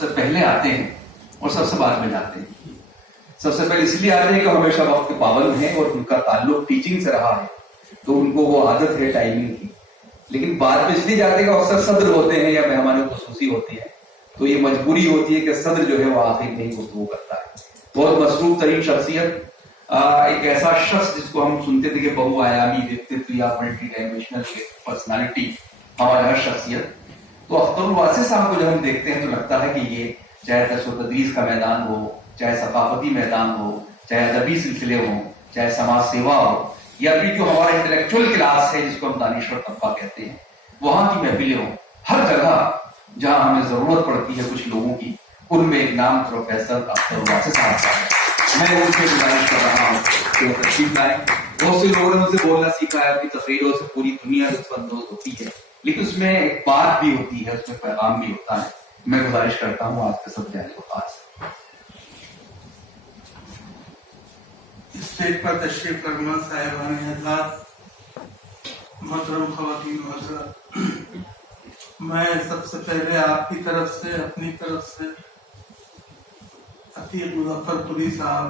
سے پہلے آتے ہیں اور سب سے بعد میں جاتے ہیں. سب سے پہلے اس لیے آتے ہیں کہ ہمیشہ وقت کے پابند ہیں اور ان کا تعلق ٹیچنگ سے رہا ہے تو ان کو وہ عادت ہے ٹائمنگ کی. لیکن بعد میں اس لیے جاتے ہیں کہ اکثر صدر ہوتے ہیں یا مہمان خصوصی ہوتے ہیں تو یہ مجبوری ہوتی ہے کہ صدر جو ہے وہ آخر میں ہی گفتگو کرتا ہے. بہت مصروف ترین شخصیت, ایک ایسا شخص جس کو ہم سنتے تھے کہ بہو آیامی ویکتتو یا ملٹی ڈائمینشنل پرسنالٹی ہمارا شخصیت. تو اختر الواسع صاحب کو جب ہم دیکھتے ہیں تو لگتا ہے کہ یہ چاہے درس و تدریس کا میدان ہو, چاہے ثقافتی میدان ہو, چاہے ادبی سلسلے ہوں, چاہے سماج سیوا ہو, یا پھر جو ہمارا انٹلیکچوئل کلاس ہے جس کو ہم دانشور طبقہ کہتے ہیں, وہاں کی محفلیں ہوں. ہر جگہ جہاں ہمیں ضرورت پڑتی ہے کچھ لوگوں کی, ان میں ایک نام پروفیسر اختر الواسع صاحب کا ہے. میں ان سے گزارش کر رہا ہوں کہ وہ تشریف لائیں. بہت سے لوگوں نے ان سے بولنا سیکھا ہے, اپنی تقریروں سے پوری دنیا لطفاندوز ہوتی ہے, لیکن اس میں ایک بات بھی ہوتی ہے, اس میں پیغام بھی ہوتا ہے. میں گزارش کرتا ہوں آپ کے سب جانے کو خاص اسٹیج پر تشریف فرما صاحبان حضرات, محترم خواتین و حضرات, میں سب سے پہلے آپ کی طرف سے, اپنی طرف سے عتیق مظفر پوری صاحب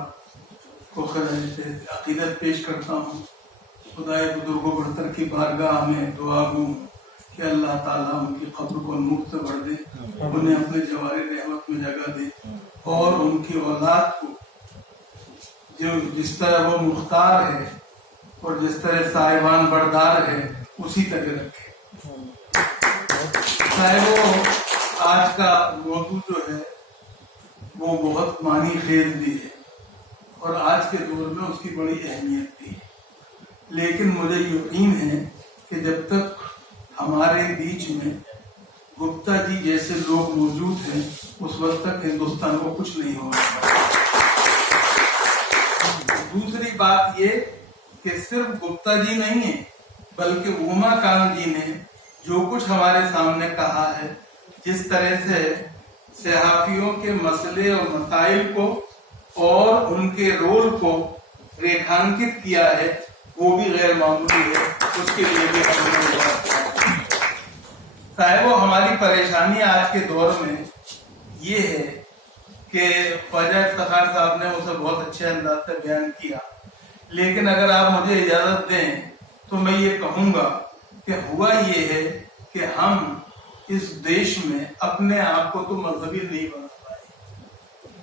کو خراج عقیدت پیش کرتا ہوں. خدائے بزرگ و برتر کی بارگاہ میں دعا گوں کہ اللہ تعالیٰ ان کی قبر کو نور سے بھر دے, انہیں اپنے جواری رحمت میں جگہ دے, اور ان کی اولاد کو جو جس طرح وہ مختار ہے اور جس طرح صاحبان بردار ہے اسی طرح رکھے. صاحبوں, آج کا موضوع جو ہے وہ بہت معنی خیز بھی ہے اور آج کے دور میں اس کی بڑی اہمیت بھی ہے, لیکن مجھے یقین ہے کہ جب تک ہمارے بیچ میں گپتا جی جیسے لوگ موجود ہیں اس وقت تک ہندوستان کو کچھ نہیں ہو رہا. دوسری بات یہ کہ صرف گپتا جی نہیں ہے بلکہ اوما کان جی نے جو کچھ ہمارے سامنے کہا ہے, جس طرح سے صحافیوں کے مسئلے اور مسائل کو اور ان کے رول کو ریکھانکت کیا ہے, وہ بھی غیر معمولی ہے. اس کے لیے بھی صاحبوں, ہماری پریشانی آج کے دور میں یہ ہے کہ خواجہ افتخار صاحب نے اسے بہت اچھے انداز سے بیان کیا, لیکن اگر آپ مجھے اجازت دیں تو میں یہ کہوں گا کہ ہوا یہ ہے کہ ہم اس دیش میں اپنے آپ کو تو مذہبی نہیں بنا پائے,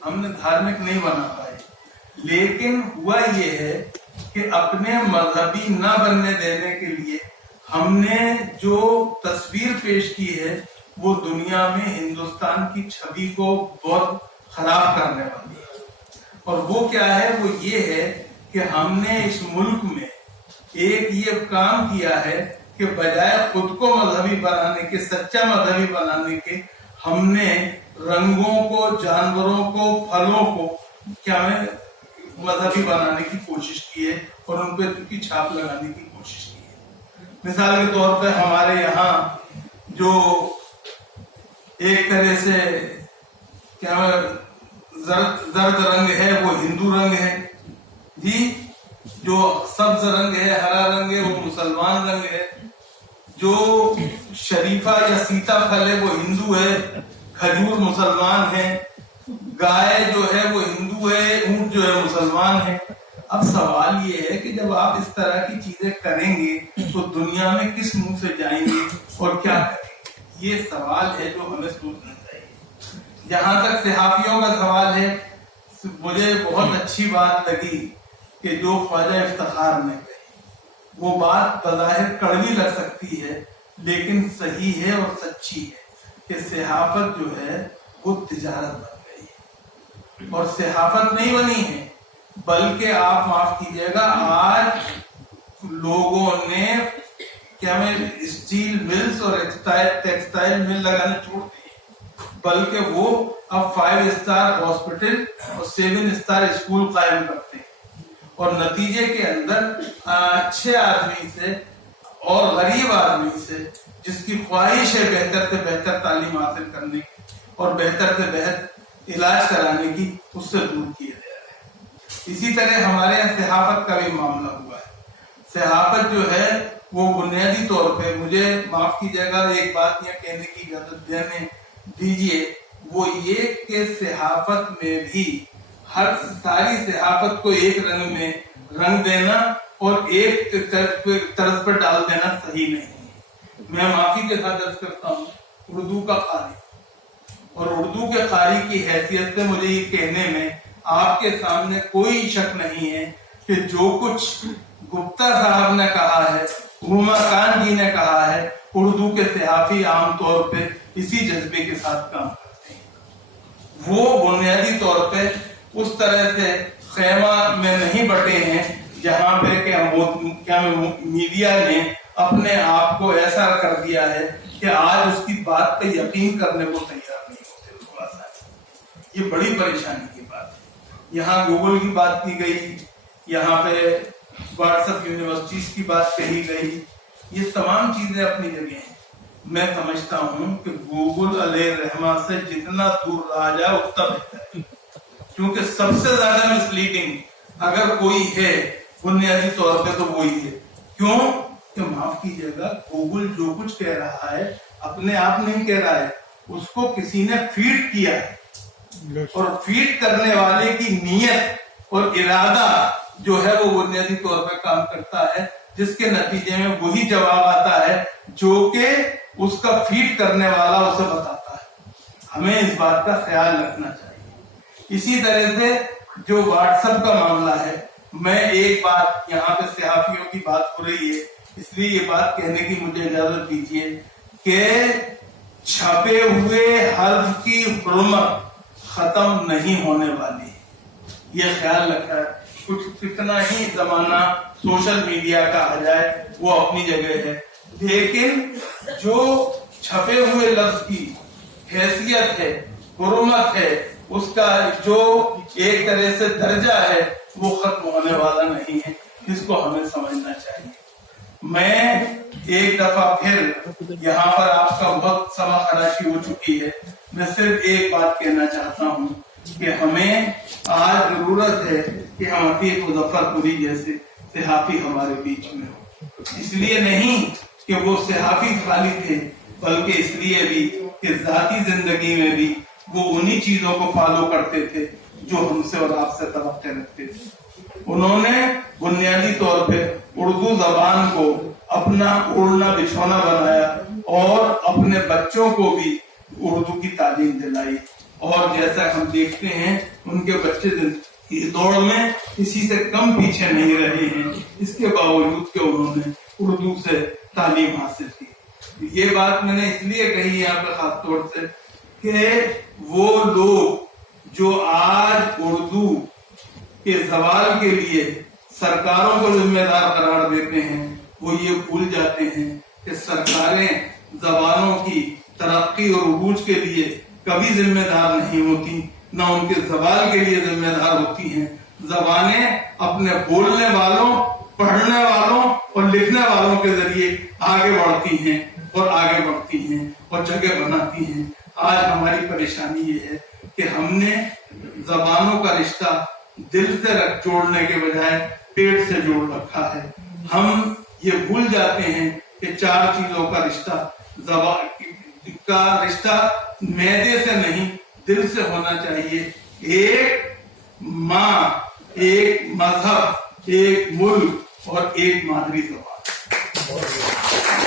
ہم نے دھارمک نہیں بنا پائے, لیکن ہوا یہ ہے کہ اپنے مذہبی نہ بننے دینے کے لیے ہم نے جو تصویر پیش کی ہے وہ دنیا میں ہندوستان کی چھوی کو بہت خراب کرنے والی ہے. اور وہ کیا ہے, وہ یہ ہے کہ ہم نے اس ملک میں ایک یہ کام کیا ہے کہ بجائے خود کو مذہبی بنانے کے, سچا مذہبی بنانے کے, ہم نے رنگوں کو, جانوروں کو, پھلوں کو کیا میں مذہبی بنانے کی کوشش کی ہے اور ان پہ کی چھاپ لگانے کی کوشش کی ہے. مثال کے طور پہ ہمارے یہاں جو ایک طرح سے کیا زرد رنگ ہے وہ ہندو رنگ ہے جی, جو سبز رنگ ہے, ہرا رنگ ہے, وہ مسلمان رنگ ہے, جو شریفہ یا سیتا پھل ہے وہ ہندو ہے, کھجور مسلمان ہے, گائے جو ہے وہ ہندو ہے, اونٹ جو ہے مسلمان ہے. اب سوال یہ ہے کہ جب آپ اس طرح کی چیزیں کریں گے تو دنیا میں کس منہ سے جائیں گے اور کیا کریں گے, یہ سوال ہے جو ہمیں سوچنا چاہیے. جہاں تک صحافیوں کا سوال ہے, مجھے بہت اچھی بات لگی کہ جو خواجہ افتخار نے کہی, وہ بات بظاہر کڑوی لگ سکتی ہے لیکن صحیح ہے اور سچی ہے کہ صحافت جو ہے وہ تجارت بن گئی ہے, اور صحافت نہیں بنی ہے بلکہ آپ معاف کیجیے گا, آج لوگوں نے کیا میں اسٹیل ملز اور ٹیکسٹائل مل لگانے چھوڑ دی, بلکہ وہ اب 5 اسٹار ہاسپٹل اور 7 اسٹار اسکول قائم کرتے ہیں, اور نتیجے کے اندر اچھے آدمی سے اور غریب آدمی سے جس کی خواہش ہے بہتر سے بہتر تعلیم حاصل کرنے کی اور بہتر سے بہتر علاج کرانے کی, اس سے دور کیے جا رہے ہیں. اسی طرح ہمارے یہاں صحافت کا بھی معاملہ ہوا ہے. صحافت جو ہے وہ بنیادی طور پہ, مجھے معاف کیجیے گا ایک بات یہ کہنے کی اجازت دینے دیجیے, وہ یہ کہ صحافت میں بھی ہر ساری صحافت کو ایک رنگ میں رنگ دینا اور ایک طرز پر ڈال دینا صحیح نہیں ہے. میں معافی کے ساتھ عرض کرتا ہوں اردو کا قاری اور اردو کے قاری کی حیثیت سے مجھے یہ کہنے میں آپ کے سامنے کوئی شک نہیں ہے کہ جو کچھ گپتا صاحب نے کہا ہے, عمر خان جی نے کہا ہے, اردو کے صحافی عام طور پہ اسی جذبے کے ساتھ کام کرتے ہیں. وہ بنیادی طور پہ اس طرح سے خیمہ میں نہیں بٹے ہیں جہاں پہ کیا میڈیا نے اپنے آپ کو ایسا کر دیا ہے کہ آج اس کی بات پہ یقین کرنے کو تیار نہیں ہوتے. تھوڑا سا یہ بڑی پریشانی کی بات ہے. یہاں گوگل کی بات کی گئی, یہاں پہ واٹس ایپ یونیورسٹیز کی بات کہی گئی, یہ تمام چیزیں اپنی جگہ ہیں. میں سمجھتا ہوں کہ گوگل علیہ الرحمہ سے جتنا دور رہا جائے اتنا بہتر ہے, کیونکہ سب سے زیادہ مسلیڈنگ اگر کوئی ہے بنیادی طور پہ تو وہی ہے. کیوں کہ معاف کیجیے گا, گوگل جو کچھ کہہ رہا ہے اپنے آپ نہیں کہہ رہا ہے, اس کو کسی نے فیڈ کیا ہے, اور فیڈ کرنے والے کی نیت اور ارادہ جو ہے وہ بنیادی طور پہ کام کرتا ہے, جس کے نتیجے میں وہی جواب آتا ہے جو کہ اس کا فیڈ کرنے والا اسے بتاتا ہے. ہمیں اس بات کا خیال رکھنا چاہیے. اسی طرح سے جو واٹس ایپ کا معاملہ ہے, میں ایک بات, یہاں پہ صحافیوں کی بات ہو رہی ہے اس لیے یہ بات کہنے کی مجھے اجازت دیجیے کہ چھپے ہوئے حرف کی حرمت ختم نہیں ہونے والی, یہ خیال رکھا ہے. کچھ کتنا ہی زمانہ سوشل میڈیا کا آ جائے وہ اپنی جگہ ہے, لیکن جو چھپے ہوئے لفظ کی حیثیت ہے, حرمت ہے, اس کا جو ایک طرح سے درجہ ہے وہ ختم ہونے والا نہیں ہے. اس کو ہمیں سمجھنا چاہیے. میں ایک دفعہ پھر یہاں پر آپ کا بہت سما خراشی ہو چکی ہے, میں صرف ایک بات کہنا چاہتا ہوں کہ ہمیں آج ضرورت ہے کہ ہم عتیق مظفر پوری جیسے صحافی ہمارے بیچ میں ہو. اس لیے نہیں کہ وہ صحافی خالی تھے, بلکہ اس لیے بھی کہ ذاتی زندگی میں بھی وہ انہی چیزوں کو فالو کرتے تھے جو ہم سے اور آپ سے توقع رکھتے تھے. انہوں نے بنیادی طور پہ اردو زبان کو اپنا اوڑھنا بچھونا بنایا اور اپنے بچوں کو بھی اردو کی تعلیم دلائی, اور جیسا ہم دیکھتے ہیں ان کے بچے اس دوڑ میں کسی سے کم پیچھے نہیں رہے ہیں, اس کے باوجود کہ انہوں نے اردو سے تعلیم حاصل کی. یہ بات میں نے اس لیے کہی یہاں پہ خاص طور سے کہ وہ لوگ جو آج اردو کے زوال کے لیے سرکاروں کو ذمہ دار قرار دیتے ہیں, وہ یہ بھول جاتے ہیں کہ سرکاریں زبانوں کی ترقی اور عروج کے لیے کبھی ذمہ دار نہیں ہوتی, نہ ان کے زوال کے لیے ذمہ دار ہوتی ہیں. زبانیں اپنے بولنے والوں, پڑھنے والوں اور لکھنے والوں کے ذریعے آگے بڑھتی ہیں اور آگے بڑھتی ہیں اور جگہ بناتی ہیں. آج ہماری پریشانی یہ ہے کہ ہم نے زبانوں کا رشتہ دل سے جوڑنے کے بجائے پیٹ سے جوڑ رکھا ہے. ہم یہ بھول جاتے ہیں کہ چار چیزوں کا رشتہ, زبان کا رشتہ معدے سے نہیں دل سے ہونا چاہیے. ایک ماں, ایک مذہب, ایک ملک اور ایک مادری زبان,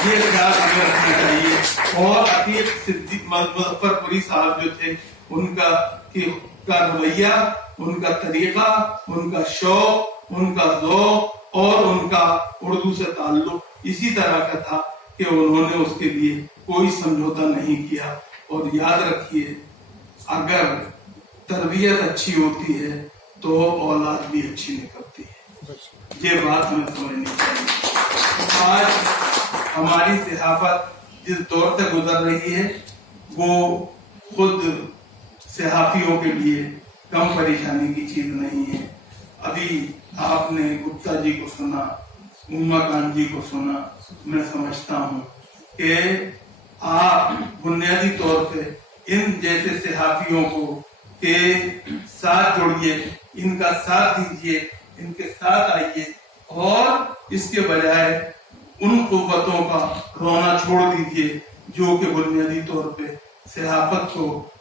یہ خیال ہمیں رکھنا چاہیے. اور عتیق صدیق مظفر پوری صاحب جو تھے, ان کا رویہ, ان کا طریقہ, ان کا شوق, ان کا ذوق اور ان کا اردو سے تعلق اسی طرح کا تھا کہ انہوں نے اس کے لیے کوئی سمجھوتا نہیں کیا. اور یاد رکھیے, اگر تربیت اچھی ہوتی ہے تو اولاد بھی اچھی نکلتی ہے. یہ بات ہمیں سمجھنی چاہیے. آج ہماری صحافت جس دور سے گزر رہی ہے وہ خود صحافیوں کے لیے کم پریشانی کی چیز نہیں ہے. ابھی آپ نے گپتا جی کو سنا, عمر خان جی کو سنا. میں سمجھتا ہوں کہ آپ بنیادی طور پہ ان جیسے صحافیوں کو کے ساتھ جوڑیے, ان کا ساتھ دیجیے, ان کے ساتھ آئیے, اور اس کے بجائے ان قوتوں کا رونا چھوڑ دیجیے جو کہ بنیادی طور پہ صحافت کو